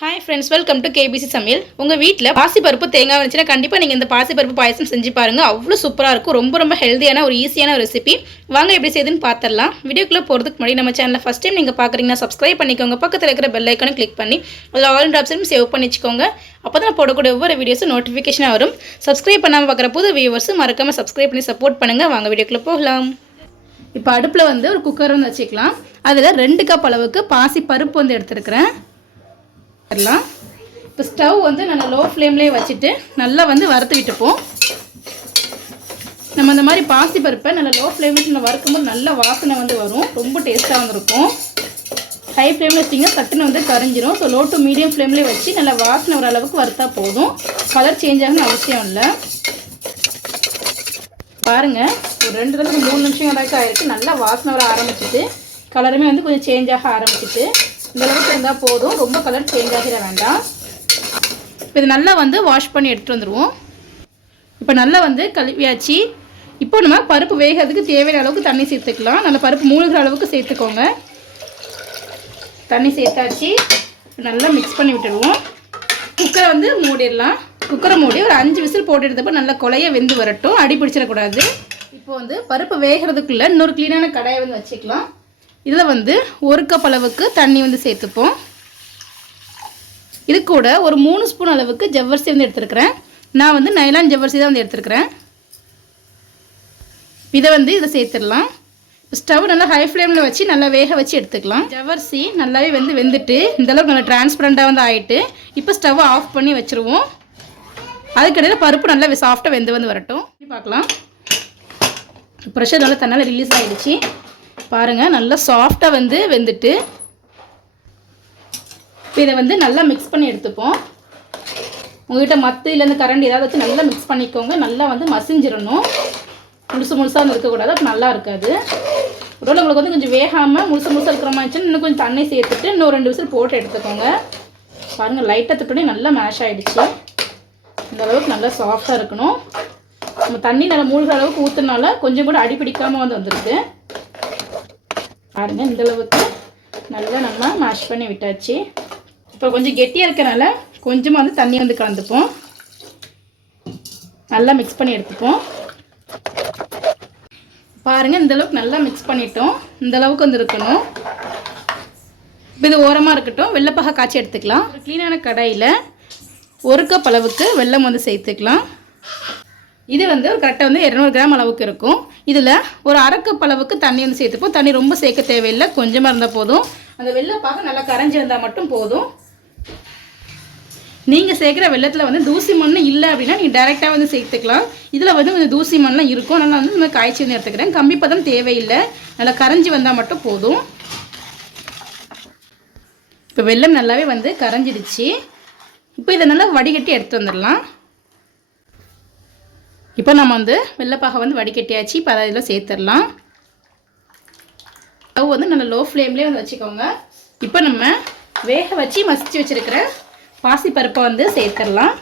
Hi friends welcome to KBC சமையல் உங்கள் வீட்டில் பாசிப்பருப்பு தேங்காய் வந்துச்சுன்னா கண்டிப்பாக நீங்கள் இந்த பாசிப்பருப்பு பாயசம் செஞ்சு பாருங்கள் அவ்வளோ சூப்பராக இருக்கும். ரொம்ப ரொம்ப ஹெல்த்தியான ஒரு ஈஸியான ஒரு ரெசிபி வாங்க எப்படி செய்யுதுன்னு பார்த்துடலாம் வீடியோக்குள்ளே போகிறதுக்கு முன்னாடி நம்ம சேனலில் ஃபஸ்ட் டைம் நீங்கள் பார்க்குறீங்கன்னா சப்ஸ்கிரைப் பண்ணிக்கோங்க. பக்கத்தில் இருக்கிற பெல் ஐக்கனும் கிளிக் பண்ணி அதில் ஆல் ஆப்ஷனும் சேவ் பண்ணி வச்சுக்கோங்க. அப்போ தான் போடக்கூடிய ஒவ்வொரு வீடியோஸும் நோட்டிஃபிகேஷனாக வரும். சப்ஸ்கிரைப் பண்ணாமல் பார்க்குற புது வியூவர்ஸும் மறக்காமல் சப்ஸ்கிரைப் பண்ணி சப்போர்ட் பண்ணுங்கள் வாங்க வீடியோக்குள்ளே போகலாம். இப்போ அடுப்பில் வந்து ஒரு குக்கர் வந்து வச்சுக்கலாம். அதில் ரெண்டு கப் அளவுக்கு பாசி பருப்பு வந்து எடுத்துருக்கிறேன். வரலாம். இப்போ ஸ்டவ் வந்து நான் லோ ஃப்ளேம்லேயே வச்சுட்டு நல்லா வந்து வறுத்து விட்டுப்போம் நம்ம இந்த மாதிரி பாசி பருப்பை நல்லா லோ ஃப்ளேமில் நம்ம வறுக்கும்போது நல்ல வாசனை வந்து வரும். ரொம்ப டேஸ்ட்டாக வந்துருக்கும். ஹை ஃப்ளேமில் வச்சிங்கன்னா சட்டுன்னு வந்து கரைஞ்சிரும். ஸோ லோ டு மீடியம் ஃப்ளேம்லேயே வச்சு நல்லா வாசனை வர அளவுக்கு வறுத்தா போதும். கலர் சேஞ்ச் ஆகணும்னு அவசியம் இல்லை. பாருங்கள் ஒரு ரெண்டுலேருந்து மூணு நிமிஷம் வரைக்கும் ஆயிருக்கு. நல்லா வாசனை வர ஆரம்பிச்சிட்டு கலருமே வந்து கொஞ்சம் சேஞ்ச் ஆக ஆரம்பிச்சிட்டு இந்த அளவுக்கு இருந்தால் போதும். ரொம்ப கலர் சேஞ்ச் ஆகிட வேண்டாம். இப்போ இது நல்லா வந்து வாஷ் பண்ணி எடுத்துகிட்டு வந்துடுவோம் இப்போ நல்லா வந்து கழுவியாச்சு. இப்போ நம்ம பருப்பு வேகிறதுக்கு தேவையான அளவுக்கு தண்ணி சேர்த்துக்கலாம். நல்லா பருப்பு மூழ்கிற அளவுக்கு சேர்த்துக்கோங்க. தண்ணி சேர்த்தாச்சு. நல்லா மிக்ஸ் பண்ணி விட்டுடுவோம் குக்கரை வந்து மூடிடலாம். குக்கரை மூடி ஒரு அஞ்சு விசில் போட்டு எடுத்தப்போ நல்லா கொலைய வெந்து வரட்டும். அடி பிடிச்சிடக்கூடாது. இப்போ வந்து பருப்பு வேகிறதுக்குள்ளே இன்னொரு க்ளீனான கடாயை வந்து வச்சுக்கலாம். இதில் வந்து ஒரு கப் அளவுக்கு தண்ணி வந்து சேர்த்துப்போம். இது கூட ஒரு மூணு ஸ்பூன் அளவுக்கு ஜவ்வரிசி வந்து எடுத்துருக்கிறேன். நான் வந்து நைலான் ஜவ்வரிசி தான் வந்து எடுத்துருக்கிறேன். இதை வந்து இதை சேர்த்துடலாம். ஸ்டவ் நல்லா ஹை ஃப்ளேமில் வச்சு நல்லா வேக வச்சு எடுத்துக்கலாம். ஜவ்வரிசி நல்லாவே வந்து வெந்துட்டு இந்தளவுக்கு நல்லா டிரான்ஸ்பரண்ட்டாக வந்து ஆகிட்டு இப்போ ஸ்டவ்வை ஆஃப் பண்ணி வச்சுருவோம். அதுக்கடையில் பருப்பு நல்லா சாஃப்டாக வெந்து வந்து வரட்டும். பார்க்கலாம். ப்ரெஷர் நல்லா தன்னால் ரிலீஸ் ஆகிடுச்சு பாருங்கள் நல்லா சாஃப்டாக வந்து வெந்துட்டு இப்போ இதை வந்து நல்லா மிக்ஸ் பண்ணி எடுத்துப்போம். உங்கள்கிட்ட மத்து இல்லைன்னு கரண்ட் ஏதாவது வச்சு நல்லா மிக்ஸ் பண்ணிக்கோங்க. நல்லா வந்து மசிஞ்சிடணும். முழுசு முழுசாக இருக்கக்கூடாது. அப்போ நல்லா இருக்காது. உடல் உங்களுக்கு வந்து கொஞ்சம் வேகாமல் முழுசு முழுசாக இருக்கிற மாதிரி இருந்துச்சுன்னா இன்னும் கொஞ்சம் தண்ணி சேர்த்துட்டு இன்னும் ரெண்டு விசில் போட்டு எடுத்துக்கோங்க. பாருங்கள் லைட்டாக தொட்டோடனே நல்லா மேஷ் ஆகிடுச்சு இந்த அளவுக்கு நல்லா சாஃப்டாக இருக்கணும். நம்ம தண்ணி நல்லா மூழ்கிற அளவுக்கு ஊற்றுனால கொஞ்சம் கூட அடி பிடிக்காமல் வந்து வந்துருக்கு. பாருங்கள் இந்த அளவுக்கு நல்லா நம்ம மேஷ் பண்ணி விட்டாச்சு. இப்போ கொஞ்சம் கெட்டியாக இருக்கிறனால கொஞ்சமாக வந்து தண்ணி வந்து கலந்துப்போம். நல்லா மிக்ஸ் பண்ணி எடுத்துப்போம். பாருங்கள் இந்த அளவுக்கு நல்லா மிக்ஸ் பண்ணிட்டோம். இந்த அளவுக்கு வந்து இருக்கணும். இப்போ இது ஓரமாக இருக்கட்டும். வெள்ளைப்பாக காய்ச்சி எடுத்துக்கலாம். ஒரு க்ளீனான கடாயில் ஒரு கப் அளவுக்கு வெள்ளம் வந்து சேர்த்துக்கலாம். இது வந்து ஒரு கரெக்டாக வந்து இரநூறு கிராம் அளவுக்கு இருக்கும். இதில் ஒரு அரைக்கப் அளவுக்கு தண்ணி வந்து சேர்த்துப்போம். தண்ணி ரொம்ப சேர்க்க தேவையில்லை. கொஞ்சமாக இருந்தால் போதும். அந்த வெள்ளைப்பாக நல்லா கரைஞ்சி இருந்தால் மட்டும் போதும். நீங்கள் சேர்க்குற வெள்ளத்தில் வந்து தூசி மண் இல்லை அப்படின்னா நீங்கள் டேரெக்டாக வந்து சேர்த்துக்கலாம். இதில் வந்து கொஞ்சம் தூசி மண்லாம் இருக்கும். அதனால் வந்து நம்ம காய்ச்சி வந்து எடுத்துக்கிறேன். கம்மி பதம் தேவையில்லை. நல்லா கரைஞ்சி வந்தால் மட்டும் போதும். இப்போ வெள்ளம் நல்லாவே வந்து கரைஞ்சிடுச்சு. இப்போ இதை நல்லா வடிகட்டி எடுத்து வந்துடலாம். இப்போ நம்ம வந்து வெள்ளைப்பாக வந்து வடிகட்டியாச்சு. இப்போ அதை இதில் சேர்த்துடலாம். ஸ்டவ் வந்து நல்லா லோ ஃப்ளேம்லேயே வந்து வச்சுக்கோங்க. இப்போ நம்ம வேக வச்சு மசிச்சு வச்சுருக்கிற பாசி பருப்பை வந்து சேர்த்துடலாம்.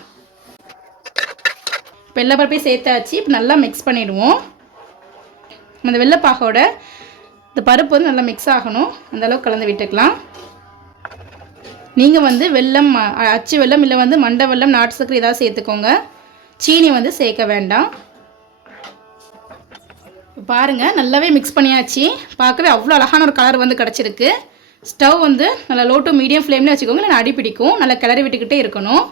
வெள்ளைப்பருப்பையும் சேர்த்தாச்சு. இப்போ நல்லா மிக்ஸ் பண்ணிவிடுவோம் அந்த வெள்ளைப்பாகோட இந்த பருப்பு வந்து நல்லா மிக்ஸ் ஆகணும். அந்தளவுக்கு கலந்து விட்டுக்கலாம். நீங்கள் வந்து வெல்லம் அச்சு வெள்ளம் இல்லை வந்து மண்டை வெல்லம் நாட்டு சக்கரை ஏதாவது சேர்த்துக்கோங்க. சீனி வந்து சேர்க்க வேண்டாம். பாருங்கள் நல்லாவே மிக்ஸ் பண்ணியாச்சு. பார்க்கவே அவ்வளோ அழகான ஒரு கலர் வந்து கிடச்சிருக்கு. ஸ்டவ் வந்து நல்லா லோ டு மீடியம் ஃப்ளேம்லேயே வச்சுக்கோங்க இல்லை அடி பிடிக்கும். நல்லா கிளறி விட்டுக்கிட்டே இருக்கணும்.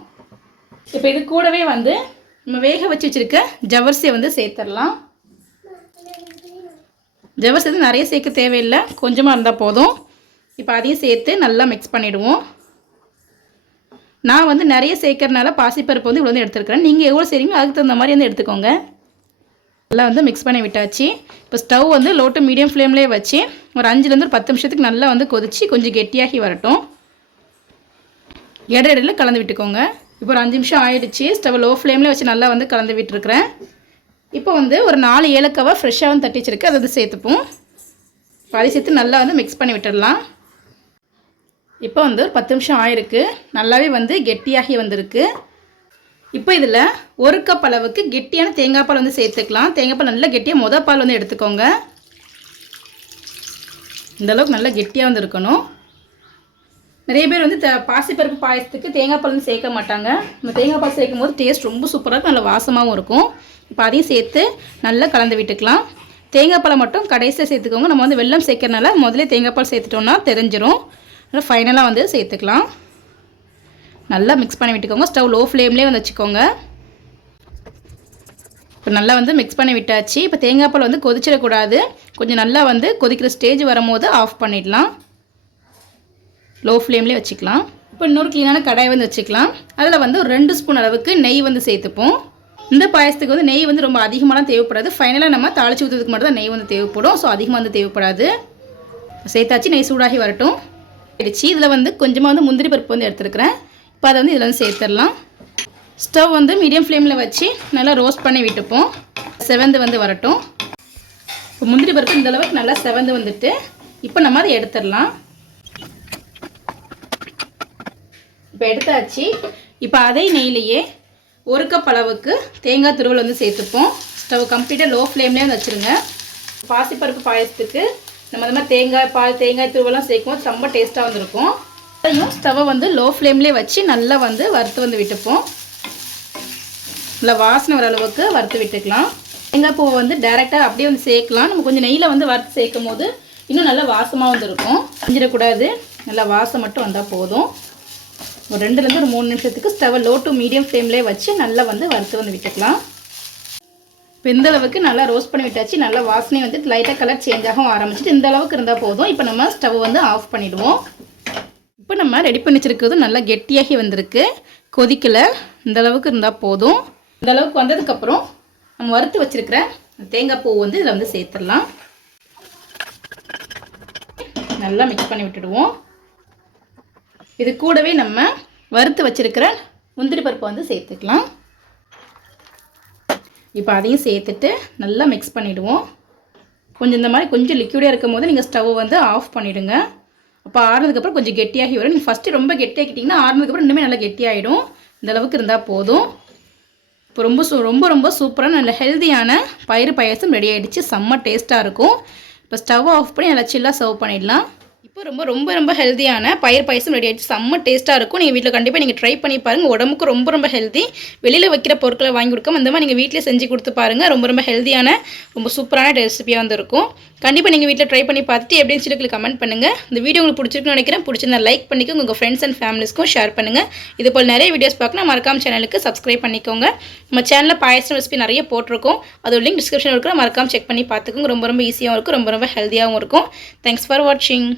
இப்போ இது கூடவே வந்து நம்ம வேக வச்சு வச்சுருக்க ஜவர்சியை வந்து சேர்த்துடலாம். ஜவர்சி வந்து நிறைய சேர்க்க தேவையில்லை. கொஞ்சமாக இருந்தால் போதும். இப்போ அதையும் சேர்த்து நல்லா மிக்ஸ் பண்ணிவிடுவோம் நான் வந்து நிறைய சேர்க்கறனால பாசிப்பருப்பு வந்து இவ்வளோ வந்து எடுத்துருக்கிறேன். நீங்கள் எவ்வளோ செய்கிறீங்க அதுக்கு தகுந்த மாதிரி வந்து எடுத்துக்கோங்க. எல்லாம் வந்து மிக்ஸ் பண்ணி விட்டாச்சு. இப்போ ஸ்டவ் வந்து லோ டு மீடியம் ஃப்ளேம்லேயே வச்சு ஒரு அஞ்சுலேருந்து ஒரு பத்து நிமிஷத்துக்கு நல்லா வந்து கொதிச்சு கொஞ்சம் கெட்டியாகி வரட்டும். இடையிடையில கலந்து விட்டுக்கோங்க. இப்போ ஒரு அஞ்சு நிமிஷம் ஆயிடுச்சு. ஸ்டவ் லோ ஃப்ளேம்லேயே வச்சு நல்லா வந்து கலந்து விட்டுருக்குறேன். இப்போ வந்து ஒரு நாலு ஏலக்காவை ஃப்ரெஷ்ஷாக வந்து தட்டி வச்சிருக்கு. அதை வந்து சேர்த்துப்போம். பாதி சேர்த்து நல்லா வந்து மிக்ஸ் பண்ணி விட்டுடலாம். இப்போ வந்து ஒரு பத்து நிமிஷம் ஆயிருக்கு. நல்லாவே வந்து கெட்டியாகி வந்திருக்கு. இப்போ இதில் ஒரு கப் அளவுக்கு கெட்டியான தேங்காய் பால் வந்து சேர்த்துக்கலாம். தேங்காய் பால் நல்லா கெட்டியாக மொதல் பால் வந்து எடுத்துக்கோங்க. இந்த அளவுக்கு நல்லா கெட்டியாக வந்து இருக்கணும் நிறைய பேர் வந்து த பாசிப்பருப்பு பாயசத்துக்கு தேங்காய் பால் வந்து சேர்க்க மாட்டாங்க. நம்ம தேங்காய் பால் சேர்க்கும் போது டேஸ்ட் ரொம்ப சூப்பராக இருக்கும். நல்ல வாசமாகவும் இருக்கும். இப்போ அதையும் சேர்த்து நல்லா கலந்து விட்டுக்கலாம். தேங்காய் பாலை மட்டும் கடைசியாக சேர்த்துக்கோங்க. நம்ம வந்து வெள்ளம் சேர்க்கறனால முதலே தேங்காய் பால் சேர்த்துட்டோம்னா தெரிஞ்சிடும் நல்லா ஃபைனலாக வந்து சேர்த்துக்கலாம். நல்லா மிக்ஸ் பண்ணி விட்டுக்கோங்க. ஸ்டவ் லோ ஃப்ளேம்லேயே வந்து வச்சுக்கோங்க. இப்போ நல்லா வந்து மிக்ஸ் பண்ணி விட்டாச்சு. இப்போ தேங்காய் பால் வந்து கொதிச்சிடக்கூடாது. கொஞ்சம் நல்லா வந்து கொதிக்கிற ஸ்டேஜ் வரும்போது ஆஃப் பண்ணிடலாம். லோ ஃப்ளேம்லேயே வச்சுக்கலாம். இப்போ இன்னொரு க்ளீனான கடாய் வந்து வச்சுக்கலாம். அதில் வந்து ஒரு ரெண்டு ஸ்பூன் அளவுக்கு நெய் வந்து சேர்த்துப்போம். இந்த பாயசத்துக்கு வந்து நெய் வந்து ரொம்ப அதிகமாகலாம் தேவைப்படாது. ஃபைனலாக நம்ம தாளிச்சு ஊற்றுறதுக்கு மட்டும் தான் நெய் வந்து தேவைப்படும். ஸோ அதிகமாக வந்து தேவைப்படாது. சேர்த்தாச்சு. நெய் சூடாகி வரட்டும். ஆயிடுச்சு இதில் வந்து கொஞ்சமாக வந்து முந்திரி பருப்பு வந்து எடுத்துருக்கிறேன். இப்போ அதை வந்து இதில் வந்து சேர்த்துடலாம். ஸ்டவ் வந்து மீடியம் ஃப்ளேமில் வச்சு நல்லா ரோஸ்ட் பண்ணி விட்டுப்போம். செவந்து வந்து வரட்டும். இப்போ முந்திரி பருப்பு இந்த அளவுக்கு நல்லா செவந்து வந்துட்டு இப்போ நம்ம அதை எடுத்துடலாம். இப்போ எடுத்தாச்சு. இப்போ அதே நெய்லேயே ஒரு கப் அளவுக்கு தேங்காய் துருவல் வந்து சேர்த்துப்போம். ஸ்டவ் கம்ப்ளீட்டாக லோ ஃப்ளேம்லேயே வந்து வச்சுருங்க. பாசிப்பருப்பு பாயசத்துக்கு நம்ம இந்த மாதிரி தேங்காய் பால் தேங்காய் துருவெல்லாம் சேர்க்கும் ரொம்ப டேஸ்ட்டாக வந்துருக்கும். அதையும் ஸ்டவ்வை வந்து லோ ஃப்ளேம்லேயே வச்சு நல்லா வந்து வறுத்து வந்து விட்டுப்போம். நல்லா வாசனை வர அளவுக்கு வறுத்து விட்டுக்கலாம். தேங்காய் பூவை வந்து டேரெக்டாக அப்படியே வந்து சேர்க்கலாம். நம்ம கொஞ்சம் நெய்யில் வந்து வறுத்து சேர்க்கும் போது இன்னும் நல்லா வாசமாக வந்து இருக்கும் செஞ்சிடக்கூடாது நல்லா வாசம் மட்டும் வந்தால் போதும். ஒரு ரெண்டுலேருந்து ஒரு மூணு நிமிஷத்துக்கு ஸ்டவ்வை லோ டு மீடியம் ஃப்ளேம்லேயே வச்சு நல்லா வந்து வறுத்து வந்து விட்டுக்கலாம். இப்போ இந்த அளவுக்கு நல்லா ரோஸ்ட் பண்ணி விட்டாச்சு. நல்லா வாசனை வந்து லைட்டாக கலர் சேஞ்ச் ஆகும் ஆரம்பிச்சிட்டு இந்த அளவுக்கு இருந்தால் போதும். இப்போ நம்ம ஸ்டவ் வந்து ஆஃப் பண்ணிவிடுவோம் இப்போ நம்ம ரெடி பண்ணி வச்சிருக்கிறது நல்லா கெட்டியாகி வந்திருக்கு. கொதிக்கலை. இந்த அளவுக்கு இருந்தால் போதும். இந்த அளவுக்கு வந்ததுக்கப்புறம் நம்ம வறுத்து வச்சுருக்கிற தேங்காய் பூ வந்து இதில் வந்து சேர்த்துடலாம். நல்லா மிக்ஸ் பண்ணி விட்டுடுவோம். இது கூடவே நம்ம வறுத்து வச்சுருக்கிற முந்திரி பருப்பை வந்து சேர்த்துக்கலாம். இப்போ அதையும் சேர்த்துட்டு நல்லா மிக்ஸ் பண்ணிவிடுவோம் கொஞ்சம் இந்த மாதிரி கொஞ்சம் லிக்யூடாக இருக்கும் போது நீங்கள் ஸ்டவ் வந்து ஆஃப் பண்ணிவிடுங்க அப்போ ஆறுனதுக்கப்புறம் கொஞ்சம் கெட்டியாகி வரும். நீங்கள் ஃபஸ்ட்டு ரொம்ப கெட்டியாக்கிட்டிங்கன்னா ஆறுனதுக்கப்புறம் இன்னுமே நல்லா கெட்டியாகிடும் இந்த அளவுக்கு இருந்தால் போதும். இப்போ ரொம்ப சூ ரொம்ப ரொம்ப சூப்பரான நல்ல ஹெல்த்தியான பயிறு பாயசம் ரெடி ஆகிடுச்சு செம்ம டேஸ்ட்டாக இருக்கும். இப்போ ஸ்டவ் ஆஃப் பண்ணி நல்லா சில்லாக சர்வ் பண்ணிடலாம். இப்போ ரொம்ப ரொம்ப ரொம்ப ஹெல்த்தியான பயிர் பாயசம் ரெடி ஆகிடுச்சு செம்ம டேஸ்ட்டாக இருக்கும். நீங்கள் வீட்டில் கண்டிப்பாக நீங்கள் ட்ரை பண்ணி பாருங்கள் உடம்புக்கு ரொம்ப ரொம்ப ஹெல்த்தி வெளியில் வைக்கிற பொருட்களை வாங்கி கொடுக்காம இந்த மாதிரி நீங்கள் வீட்டில் செஞ்சு கொடுத்து பாருங்கள் ரொம்ப ரொம்ப ஹெல்த்தியான ரொம்ப சூப்பரான ரெசிபியாக வந்து இருக்கும். கண்டிப்பாக நீங்கள் வீட்டில் ட்ரை பண்ணி பார்த்துட்டு எப்படின்னு சொல்லி கமெண்ட் பண்ணுங்கள் இந்த வீடியோ உங்களுக்கு பிடிச்சிருக்குன்னு நினைக்கிறேன். பிடிச்சிருந்தா லைக் பண்ணிக்கோங்க. உங்கள் ஃப்ரெண்ட்ஸ் அண்ட் ஃபேமிலிஸ்க்கும் ஷேர் பண்ணுங்கள் இது போல் நிறைய வீடியோஸ் பார்க்கணும். மறக்காம சேனலுக்கு சப்ஸ்கிரைப் பண்ணிக்கோங்க. நம்ம சேனலில் பாயசம் ரெசிபி நிறைய போட்டிருக்கோம். அதோட லிங்க் டிஸ்கிரிப்ஷனில் இருக்கிற மறக்காம செக் பண்ணி பார்த்துக்கோங்க. ரொம்ப ரொம்ப ஈஸியாகவும் இருக்கும். ரொம்ப ரொம்ப ஹெல்த்தியாகவும் இருக்கும். தேங்க்ஸ் ஃபார் வாட்சிங்